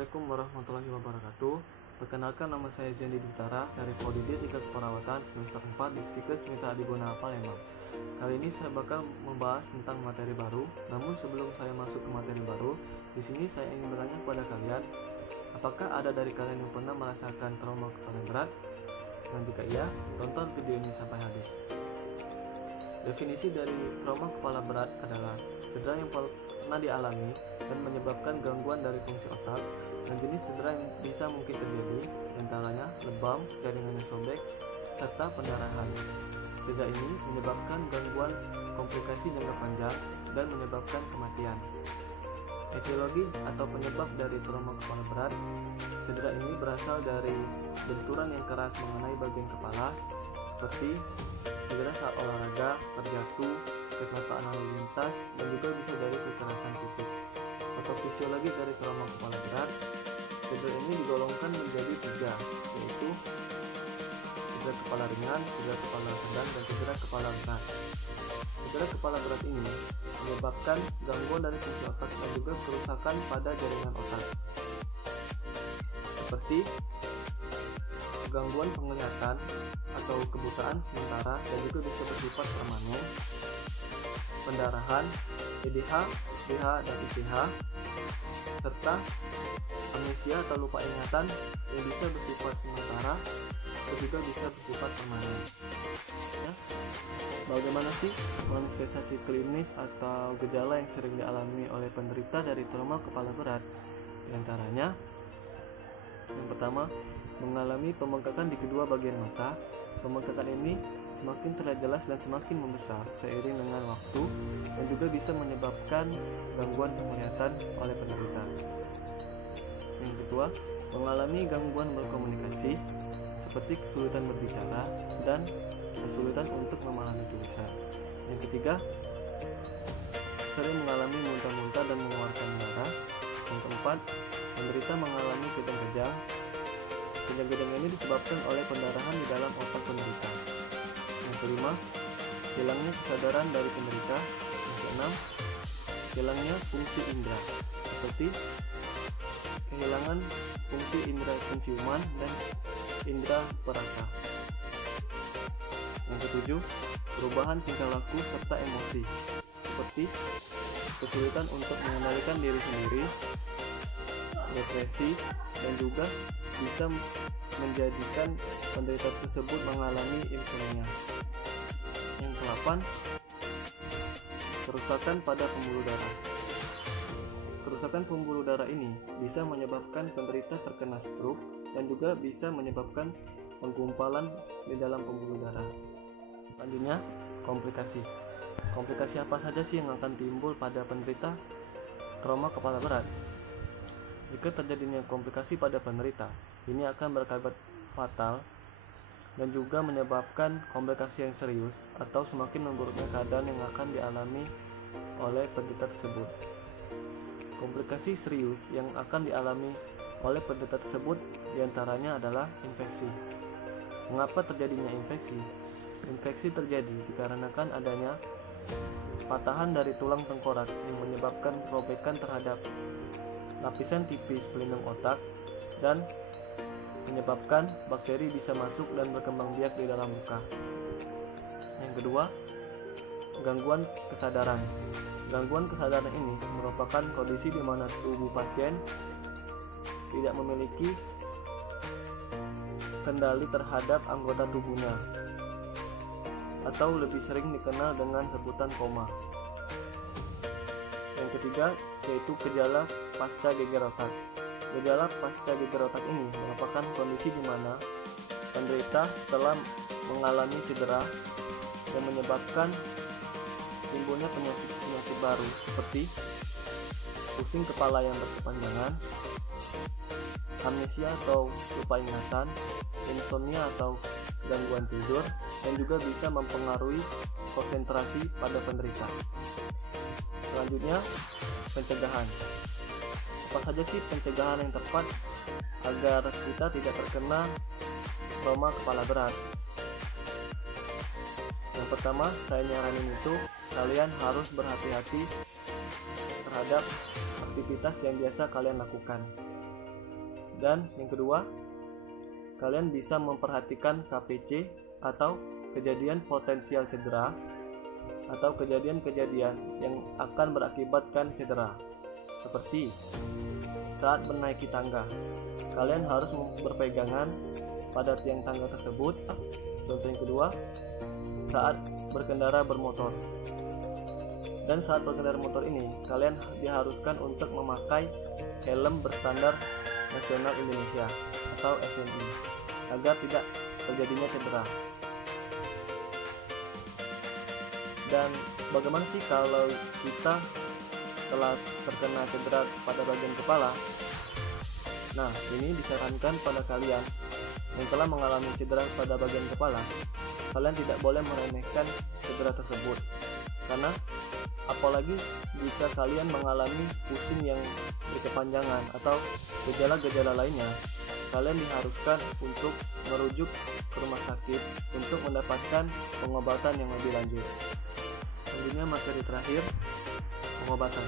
Assalamualaikum warahmatullahi wabarakatuh. Perkenalkan, nama saya Zendi Dutara dari Prodi Tingkat Keperawatan semester 4 Distrik Smita Adiguna, Palembang. Kali ini saya bakal membahas tentang materi baru. Namun sebelum saya masuk ke materi baru, di sini saya ingin bertanya kepada kalian, apakah ada dari kalian yang pernah merasakan trauma kepala berat? Dan jika iya, tonton video ini sampai habis. Definisi dari trauma kepala berat adalah cedera yang pernah dialami dan menyebabkan gangguan dari fungsi otak, dan jenis cedera yang bisa mungkin terjadi antaranya lebam, jaringan yang sobek, serta pendarahan. Cedera ini menyebabkan gangguan komplikasi jangka panjang dan menyebabkan kematian. Etiologi atau penyebab dari trauma kepala berat, cedera ini berasal dari benturan yang keras mengenai bagian kepala, seperti cedera saat olahraga, terjatuh, kecelakaan lalu lintas, dan juga bisa dari kekerasan fisik. Patofisiologi dari trauma kepala berat, cedera ini digolongkan menjadi 3, yaitu cedera kepala ringan, cedera kepala sedang, dan cedera kepala berat. Cedera kepala berat ini menyebabkan gangguan dari fungsi otak dan juga kerusakan pada jaringan otak, seperti gangguan penglihatan atau kebutaan sementara dan juga bisa bersifat permanen, pendarahan, EDH, DH, dan ITH, serta amnesia atau lupa ingatan yang bisa bersifat sementara dan juga bisa bersifat permanen. Ya. Bagaimana sih manifestasi klinis atau gejala yang sering dialami oleh penderita dari trauma kepala berat? Di antaranya, yang pertama, mengalami pembengkakan di kedua bagian mata. Pembengkakan ini semakin terlihat jelas dan semakin membesar seiring dengan waktu dan juga bisa menyebabkan gangguan penglihatan oleh penderita. Yang kedua, mengalami gangguan berkomunikasi seperti kesulitan berbicara dan kesulitan untuk memahami tulisan. Yang ketiga, sering mengalami muntah-muntah dan mengeluarkan darah. Yang keempat, penderita mengalami kejang-kejang. Kejang-kejang ini disebabkan oleh pendarahan di dalam otak penderita. Yang kelima, hilangnya kesadaran dari penderita. Yang keenam, hilangnya fungsi indera, seperti kehilangan fungsi indera penciuman dan indera perasa. Yang ketujuh, perubahan tingkah laku serta emosi, seperti kesulitan untuk mengendalikan diri sendiri, depresi, dan juga bisa menjadikan penderita tersebut mengalami insomnia. Yang ke-8, kerusakan pada pembuluh darah. Kerusakan pembuluh darah ini bisa menyebabkan penderita terkena stroke dan juga bisa menyebabkan penggumpalan di dalam pembuluh darah. Selanjutnya, komplikasi. Komplikasi apa saja sih yang akan timbul pada penderita trauma kepala berat? Jika terjadinya komplikasi pada penderita, ini akan berakibat fatal dan juga menyebabkan komplikasi yang serius atau semakin memburuknya keadaan yang akan dialami oleh penderita tersebut. Komplikasi serius yang akan dialami oleh penderita tersebut diantaranya adalah infeksi. Mengapa terjadinya infeksi? Infeksi terjadi dikarenakan adanya patahan dari tulang tengkorak yang menyebabkan robekan terhadap lapisan tipis pelindung otak dan menyebabkan bakteri bisa masuk dan berkembang biak di dalam luka. Yang kedua, gangguan kesadaran. Gangguan kesadaran ini merupakan kondisi di mana tubuh pasien tidak memiliki kendali terhadap anggota tubuhnya, atau lebih sering dikenal dengan sebutan koma. Yang ketiga, yaitu gejala pasca geger otak. Gejala pasca geger otak ini merupakan kondisi di mana penderita setelah mengalami cedera dan menyebabkan timbulnya penyakit baru seperti pusing kepala yang berkepanjangan, amnesia atau lupa ingatan, insomnia atau gangguan tidur, dan juga bisa mempengaruhi konsentrasi pada penderita. Selanjutnya, pencegahan. Apa saja sih pencegahan yang tepat agar kita tidak terkena trauma kepala berat? Yang pertama, saya nyaranin itu kalian harus berhati-hati terhadap aktivitas yang biasa kalian lakukan. Dan yang kedua, kalian bisa memperhatikan KPC atau kejadian potensial cedera atau kejadian-kejadian yang akan berakibatkan cedera. Seperti saat menaiki tangga, kalian harus berpegangan pada tiang tangga tersebut. Contoh yang kedua, saat berkendara bermotor. Dan saat berkendara motor ini, kalian diharuskan untuk memakai helm berstandar nasional Indonesia atau SNI agar tidak terjadinya cedera. Dan bagaimana sih kalau kita telah terkena cedera pada bagian kepala? Nah, ini disarankan pada kalian yang telah mengalami cedera pada bagian kepala, kalian tidak boleh meremehkan cedera tersebut. Karena apalagi jika kalian mengalami pusing yang berkepanjangan atau gejala-gejala lainnya, kalian diharuskan untuk merujuk ke rumah sakit untuk mendapatkan pengobatan yang lebih lanjut. Selanjutnya materi terakhir, pengobatan.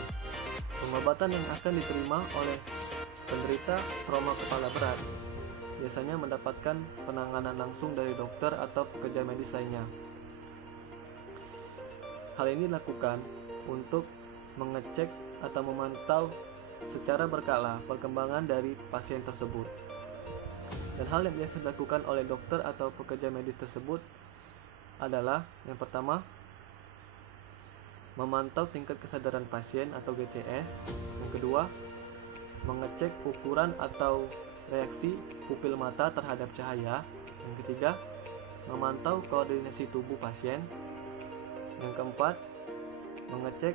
Pengobatan yang akan diterima oleh penderita trauma kepala berat biasanya mendapatkan penanganan langsung dari dokter atau pekerja medis lainnya. Hal ini dilakukan untuk mengecek atau memantau secara berkala perkembangan dari pasien tersebut. Dan hal yang biasa dilakukan oleh dokter atau pekerja medis tersebut adalah yang pertama, memantau tingkat kesadaran pasien atau GCS. Yang kedua, mengecek ukuran atau reaksi pupil mata terhadap cahaya. Yang ketiga, memantau koordinasi tubuh pasien. Yang keempat, mengecek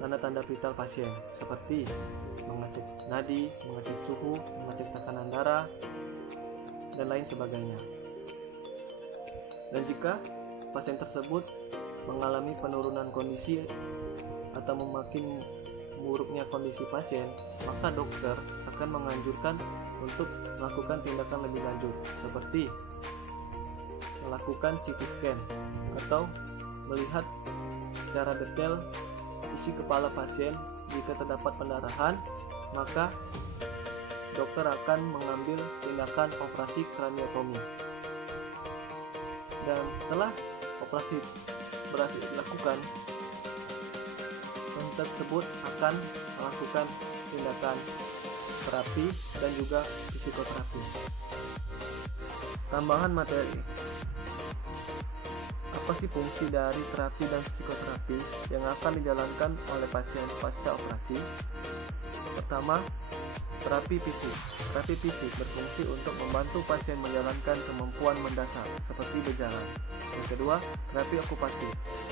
tanda-tanda vital pasien seperti mengecek nadi, mengecek suhu, mengecek tekanan darah, dan lain sebagainya. Dan jika pasien tersebut mengalami penurunan kondisi atau memakin buruknya kondisi pasien, maka dokter akan menganjurkan untuk melakukan tindakan lebih lanjut seperti melakukan CT scan atau melihat secara detail isi kepala pasien. Jika terdapat pendarahan, maka dokter akan mengambil tindakan operasi kraniotomi. Dan setelah operasi berhasil dilakukan, tersebut akan melakukan tindakan terapi dan juga psikoterapi. Tambahan materi. Apa sih fungsi dari terapi dan psikoterapi yang akan dijalankan oleh pasien pasca operasi? Pertama, terapi fisik. Terapi fisik berfungsi untuk membantu pasien menjalankan kemampuan mendasar seperti berjalan. Yang kedua, terapi okupasi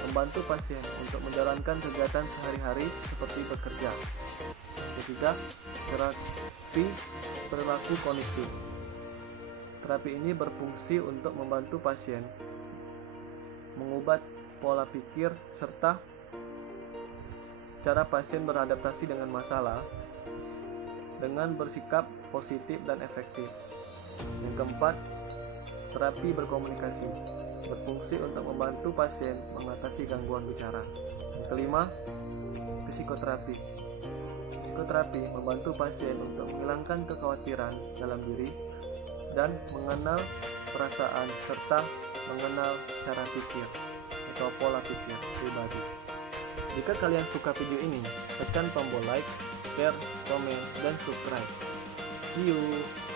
membantu pasien untuk menjalankan kegiatan sehari-hari seperti bekerja. Ketiga, terapi perilaku kognitif. Terapi ini berfungsi untuk membantu pasien mengubah pola pikir serta cara pasien beradaptasi dengan masalah dengan bersikap positif dan efektif. Yang keempat, terapi berkomunikasi berfungsi untuk membantu pasien mengatasi gangguan bicara. Yang kelima, psikoterapi. Psikoterapi membantu pasien untuk menghilangkan kekhawatiran dalam diri dan mengenal perasaan serta mengenal cara pikir atau pola pikir pribadi. Jika kalian suka video ini, tekan tombol like, share, komen, dan subscribe. See you!